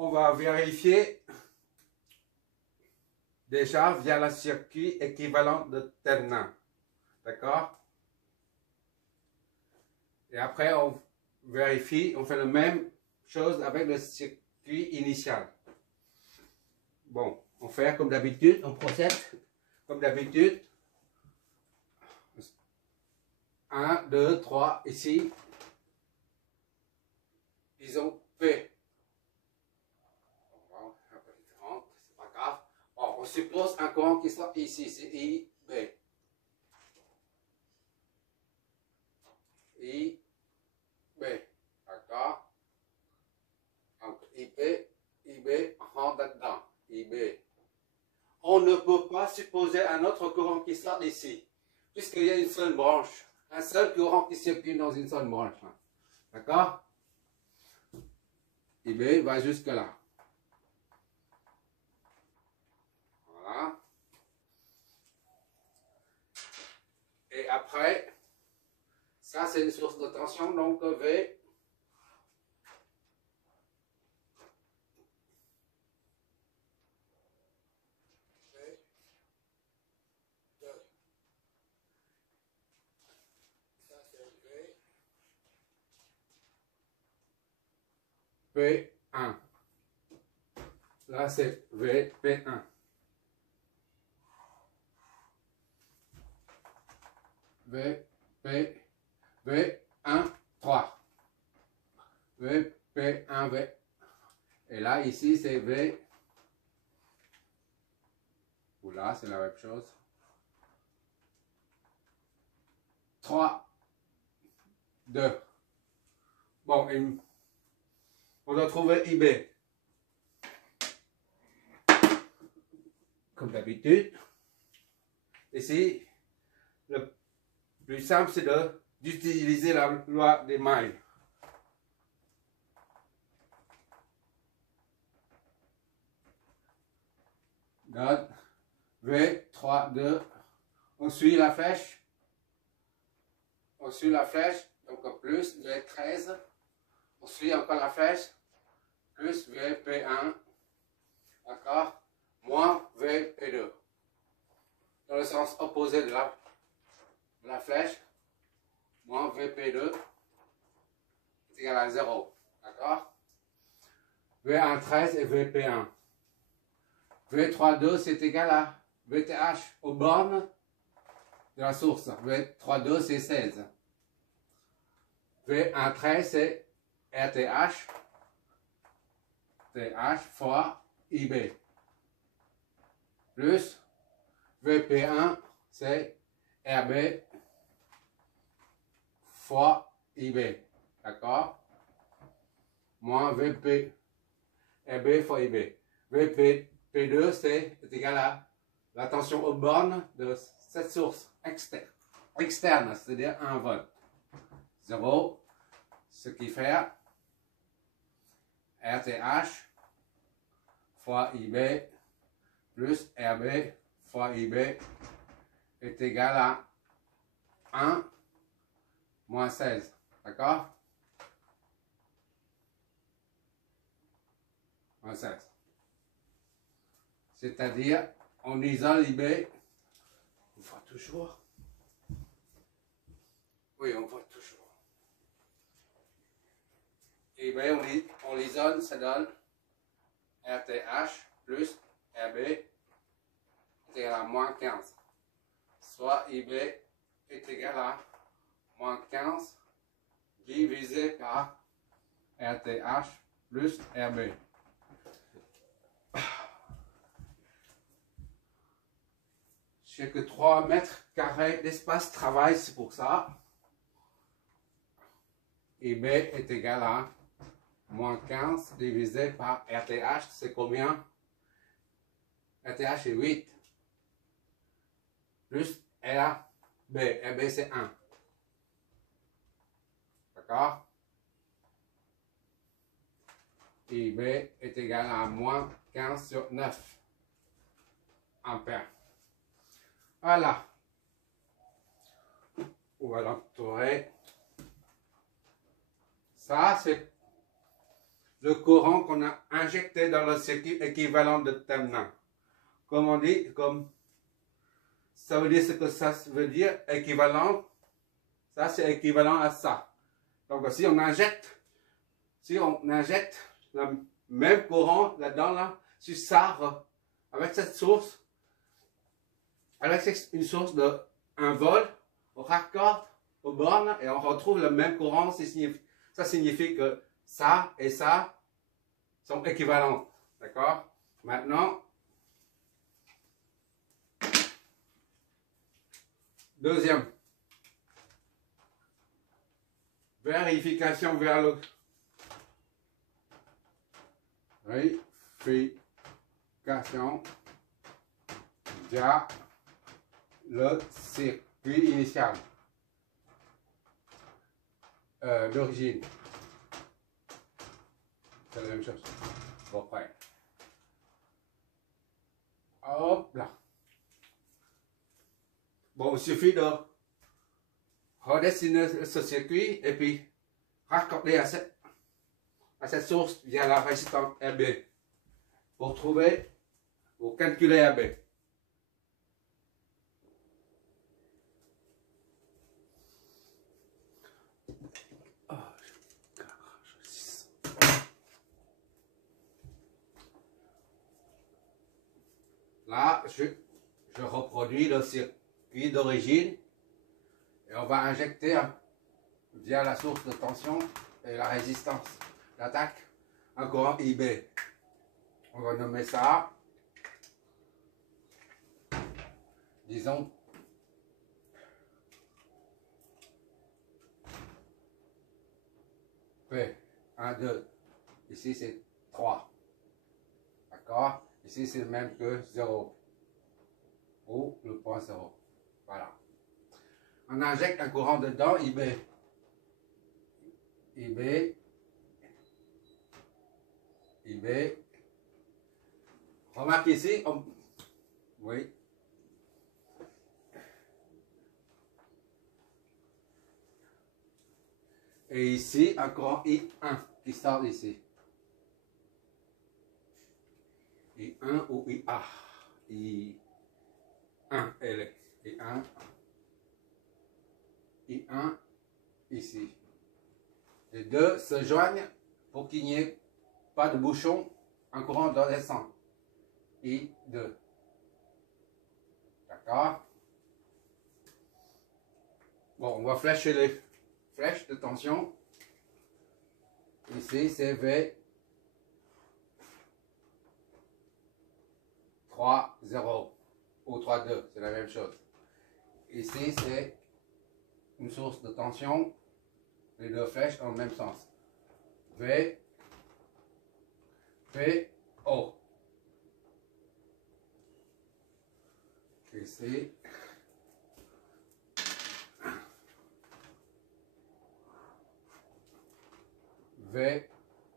on va vérifier déjà via le circuit équivalent de terminal. D'accord? Et après, on vérifie, on fait la même chose avec le circuit initial. Bon, on fait comme d'habitude, on procède comme d'habitude. 1, 2, 3, ici. Disons P. Un peu différent, c'est pas grave. Bon, on suppose un courant qui sort ici, c'est IB. IB. D'accord? Donc IB rentre dedans. IB. On ne peut pas supposer un autre courant qui sort d'ici, puisqu'il y a une seule branche. Un seul courant qui circule dans une seule branche. D'accord? IB va jusque là. Voilà. Et après, ça c'est une source de tension, donc V. P1. Là, c'est P1. V1, 3. P1, V. Et là, ici, c'est V. Ou là, c'est la même chose. 3, 2. Bon, on doit trouver IB. Comme d'habitude. Ici, le plus simple, c'est d'utiliser la loi des mailles. Donc, V, 3, 2. On suit la flèche. On suit la flèche. Donc, plus V13. On suit encore la flèche. Plus VP1. D'accord? Moins VP2. Dans le sens opposé de la flèche. Moins VP2 est égal à 0. D'accord? V113 et VP1. V32 c'est égal à VTH aux bornes de la source. V32 c'est 16. V13 c'est RTH. TH fois IB. Plus VP1 c'est RB fois IB. D'accord? Moins VP RB fois IB. VP2 c'est égal à la tension aux bornes de cette source externe, c'est-à-dire 1 volt. 0, ce qui fait RTH fois IB plus RB fois IB est égal à 1 moins 16. D'accord? Moins 16. C'est-à-dire, on isole IB. On voit toujours. Oui, on voit toujours. IB, on l'isole, ça donne RTH plus RB est égal à moins 15. Soit IB est égal à moins 15 divisé par RTH plus RB. Je n'ai que 3 mètres carrés d'espace travail, c'est pour ça. IB est égal à moins 15 divisé par RTH, c'est combien? RTH est 8. Plus RB. RB c'est 1. D'accord? IB est égal à moins 15 sur 9 ampères. Voilà. On va l'entourer. Ça, c'est le courant qu'on a injecté dans le circuit équivalent de terminal. Comme on dit, ça veut dire ce que ça veut dire, équivalent. Ça, c'est équivalent à ça. Donc, si on injecte le même courant là-dedans, là, sur ça, avec cette source, avec une source de 1 volt, on raccorde aux bornes et on retrouve le même courant. Ça signifie que ça et ça sont équivalents. D'accord? Maintenant, deuxième. Vérification via le circuit initial d'origine. C'est la même chose. Bon, prêt. Hop là. Bon, il suffit de redessiner ce circuit et puis raccorder à cette source via la résistance RB pour calculer RB. Là, je reproduis le circuit d'origine et on va injecter via la source de tension et la résistance d'attaque un courant IB. On va nommer ça, disons, P. 1, 2. Ici, c'est 3. D'accord? Ici, c'est le même que 0. Ou le point 0. Voilà. On injecte un courant dedans, IB. IB. IB. Remarque ici, oui. Et ici, un courant I1 qui sort d'ici. I1 ou IA. I1, elle est. I1. I1 ici. Les deux se joignent pour qu'il n'y ait pas de bouchon, un courant doit descendre. I2. D'accord? Bon, on va flécher les flèches de tension. Ici, c'est V 3, 0 ou 3, 2, c'est la même chose. Ici, c'est une source de tension, les deux flèches dans le même sens. V, P, O. Ici, V,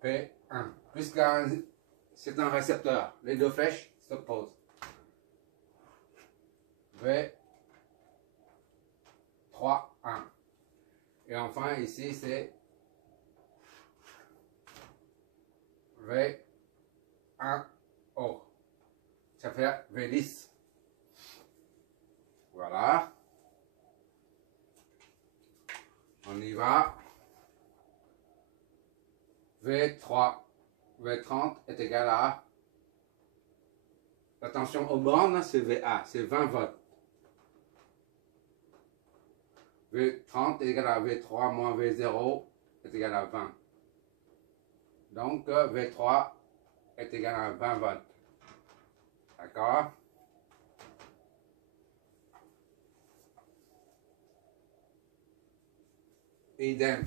P, 1. Puisque c'est un récepteur, les deux flèches s'opposent. V, 3, 1. Et enfin, ici, c'est V, 1, O. Ça fait V10. Voilà. On y va. V3, V30 est égal à, la tension aux bornes, c'est VA, c'est 20 volts. V30 est égal à V3 moins V0 est égal à 20. Donc, V3 est égal à 20 volts. D'accord? Idem.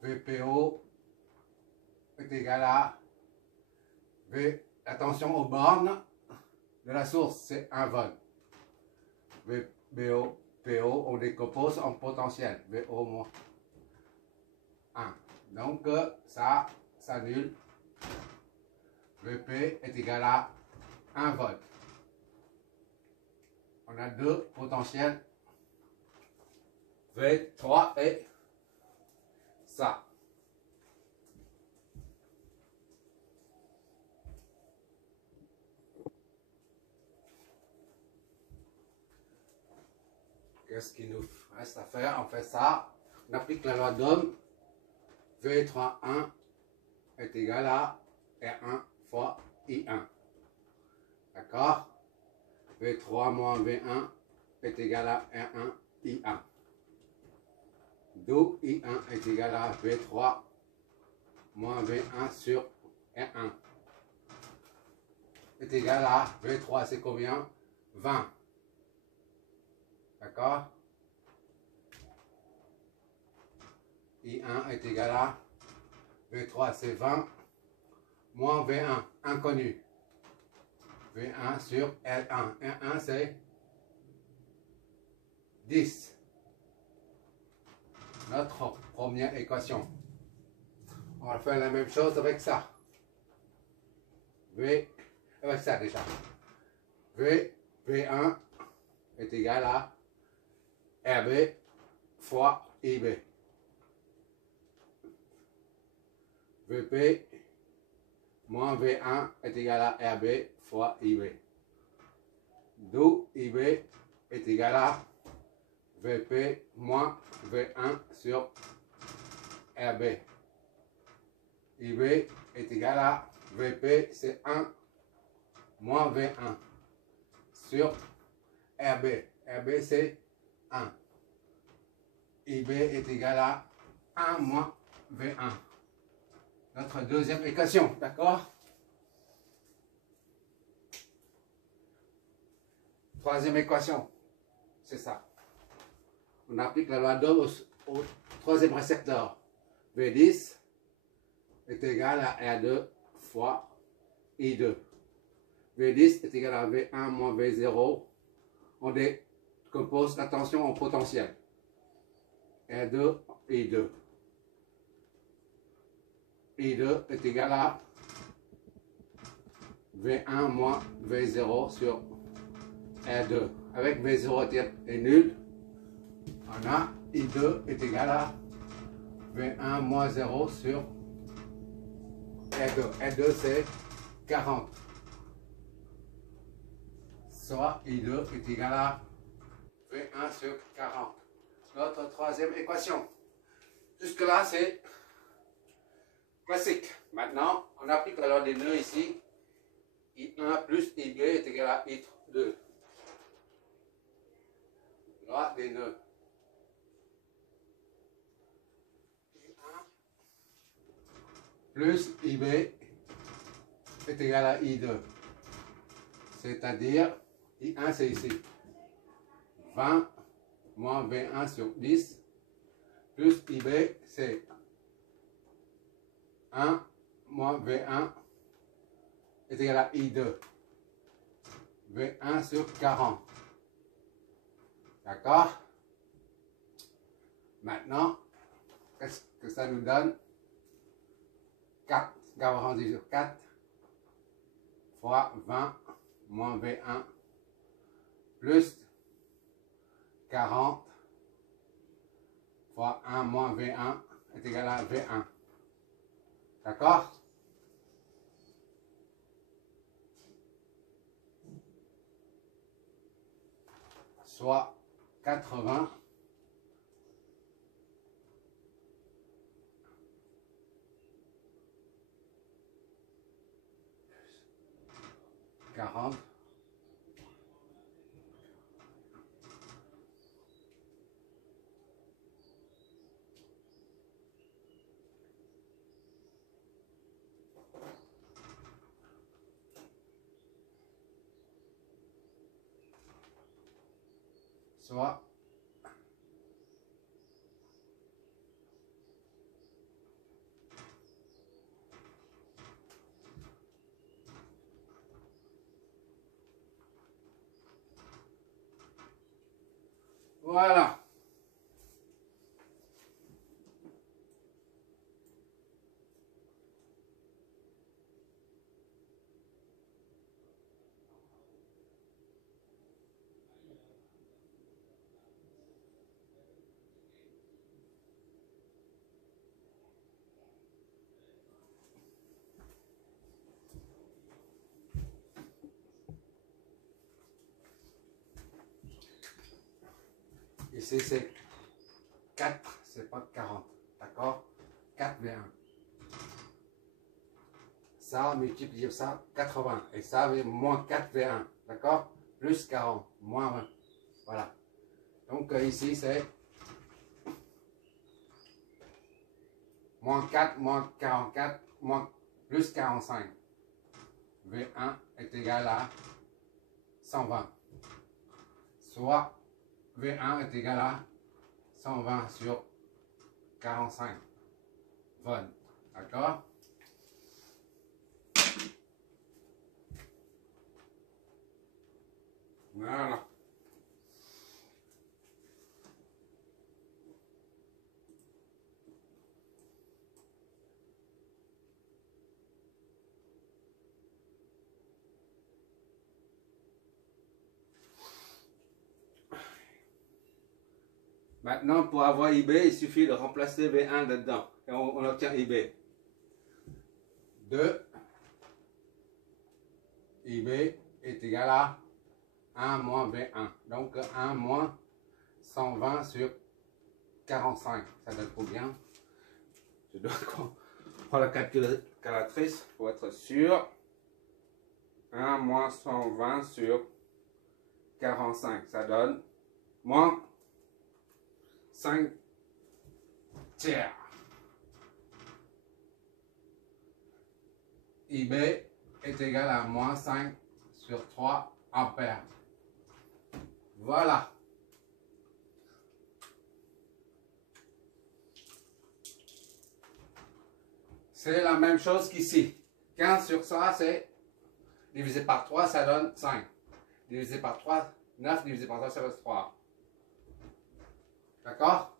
VPO est égal à la tension aux bornes de la source, c'est 1 volt. VBO, PO, on décompose en potentiel. VO moins 1. Donc, ça s'annule. VP est égal à 1 volt. On a deux potentiels. V3 et ça. qu'est-ce qu'il nous reste à faire? On fait ça. On applique la loi d'Ohm. V3,1 est égal à R1 fois I1. D'accord? V3 moins V1 est égal à R1 I1. D'où I1 est égal à V3 moins V1 sur R1. Est égal à V3, c'est combien? 20. D'accord? I1 est égal à V3, c'est 20, moins V1, inconnu. V1 sur R1. R1, c'est 10. Notre première équation. On va faire la même chose avec ça. Avec ça déjà. V1 est égal à RB fois IB. VP moins V1 est égal à RB fois IB. D'où IB est égal à VP moins V1 sur RB. IB est égal à VP, c'est 1 moins V1 sur RB. RB, c'est 1. IB est égal à 1 moins V1. Notre deuxième équation, d'accord? Troisième équation, c'est ça. On applique la loi d'Ohm au troisième récepteur. V10 est égal à R2 fois I2. V10 est égal à V1 moins V0. On décompose la tension en potentiel. R2, I2. I2 est égal à V1 moins V0 sur R2. Avec V0 est nul, on a I2 est égal à V1 moins 0 sur R2. R2 c'est 40. Soit I2 est égal à V1 sur 40. Notre troisième équation. Jusque là c'est classique. Maintenant, on applique la loi des nœuds ici. I1 plus IB est égal à I2. Loi des nœuds. I1 plus IB est égal à I2. C'est-à-dire, I1 c'est ici. 20 moins V1 sur 10 plus IB c'est 1 moins V1 est égal à I2. V1 sur 40. D'accord? Maintenant, qu'est-ce que ça nous donne? 4, 40 sur 4 fois 20 moins V1 plus 40 fois 1 moins V1 est égal à V1. D'accord? Soit 80 40 soit voilà. Ici, c'est 4, c'est pas 40. D'accord? 4V1. Ça, multiplié ça, 80. Et ça, moins 4V1. D'accord? Plus 40, moins 20. Voilà. Donc ici, c'est moins 4, moins 44, moins plus 45. V1 est égal à 120. Soit V1 est égal à 120 sur 45 volts. D'accord? Voilà. Maintenant, pour avoir IB, il suffit de remplacer V1 dedans. Et on obtient IB. 2 IB est égal à 1 moins V1. Donc 1 moins 120 sur 45. Ça donne combien? Je dois prendre la calculatrice pour être sûr. 1 moins 120 sur 45. Ça donne moins 5 tiers. IB est égal à moins 5 sur 3 ampères. Voilà. C'est la même chose qu'ici. 15 sur ça, c'est divisé par 3, ça donne 5. Divisé par 3, 9, divisé par 3, ça donne 3. D'accord?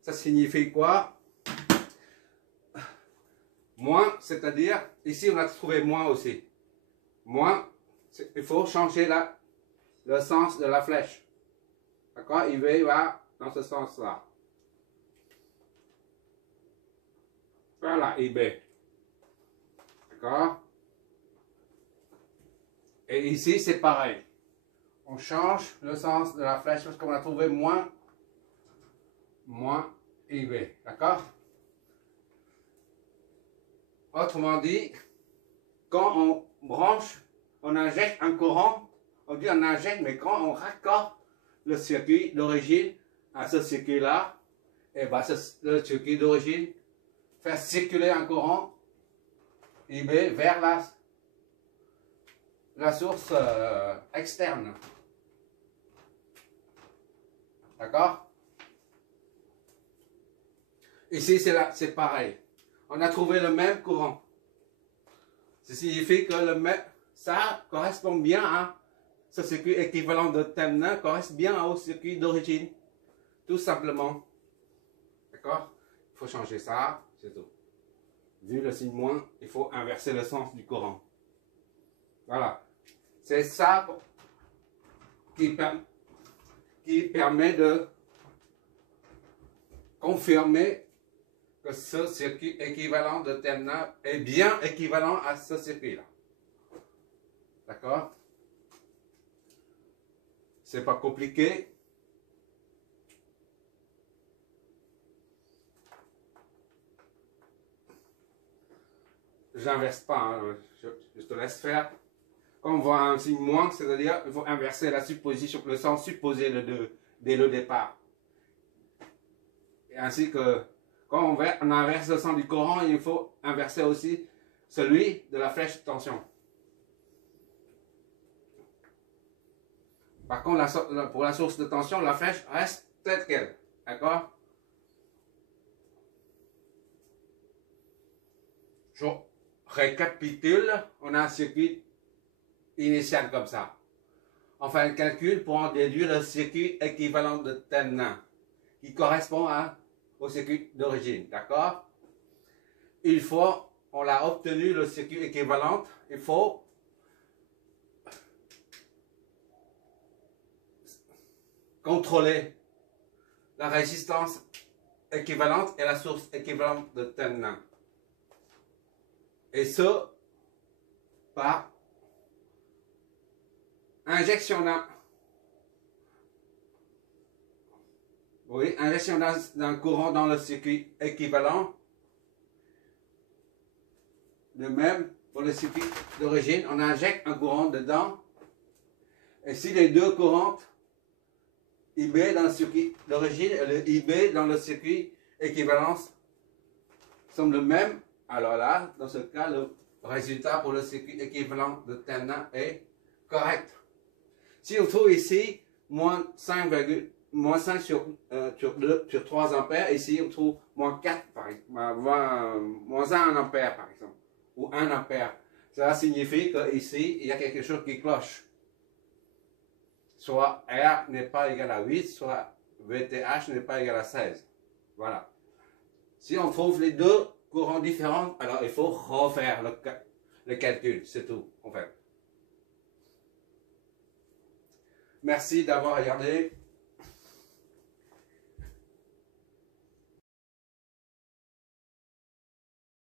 Ça signifie quoi? Moins, c'est-à-dire, ici on a trouvé moins aussi. Moins, il faut changer le sens de la flèche. D'accord? Il va dans ce sens-là. Voilà, IB. D'accord? Et ici, c'est pareil. On change le sens de la flèche parce qu'on a trouvé moins IB. D'accord? Autrement dit, quand on branche, on injecte un courant, on dit on injecte, mais quand on raccorde le circuit d'origine à ce circuit-là, et bien le circuit d'origine fait circuler un courant IB vers la source externe. D'accord? Ici, c'est pareil. On a trouvé le même courant. Ça signifie que ça correspond bien à ce circuit équivalent de Thevenin, correspond bien au circuit d'origine. Tout simplement. D'accord? Il faut changer ça, c'est tout. Vu le signe moins, il faut inverser le sens du courant. Voilà. C'est ça qui permet de confirmer que ce circuit équivalent de Thevenin est bien équivalent à ce circuit-là. D'accord? C'est pas compliqué. J'inverse pas, hein. Je te laisse faire. Quand on voit un signe moins, c'est-à-dire qu'il faut inverser la supposition, le sens supposé dès le départ. Et ainsi que quand on inverse le sens du courant, il faut inverser aussi celui de la flèche de tension. Par contre, pour la source de tension, la flèche reste telle qu'elle. D'accord? Je récapitule, on a un circuit initial comme ça. On fait un calcul pour en déduire le circuit équivalent de Thevenin, qui correspond au circuit d'origine. D'accord? On l'a obtenu le circuit équivalent, il faut contrôler la résistance équivalente et la source équivalente de Thevenin. Et ce, par injectionnant Oui, injection d'un courant dans le circuit équivalent. De même, pour le circuit d'origine, on injecte un courant dedans. Et si les deux courants, IB dans le circuit d'origine et le IB dans le circuit équivalence, sont le même, alors là, dans ce cas, le résultat pour le circuit équivalent de Thévenin est correct. Si on trouve ici moins 5 sur 3 ampères, ici on trouve moins 4, par exemple, moins 1 ampère par exemple, ou 1 ampère. Cela signifie qu'ici, il y a quelque chose qui cloche. Soit R n'est pas égal à 8, soit VTH n'est pas égal à 16. Voilà. Si on trouve les deux courants différents, alors il faut refaire le calcul, c'est tout, en fait. Merci d'avoir regardé.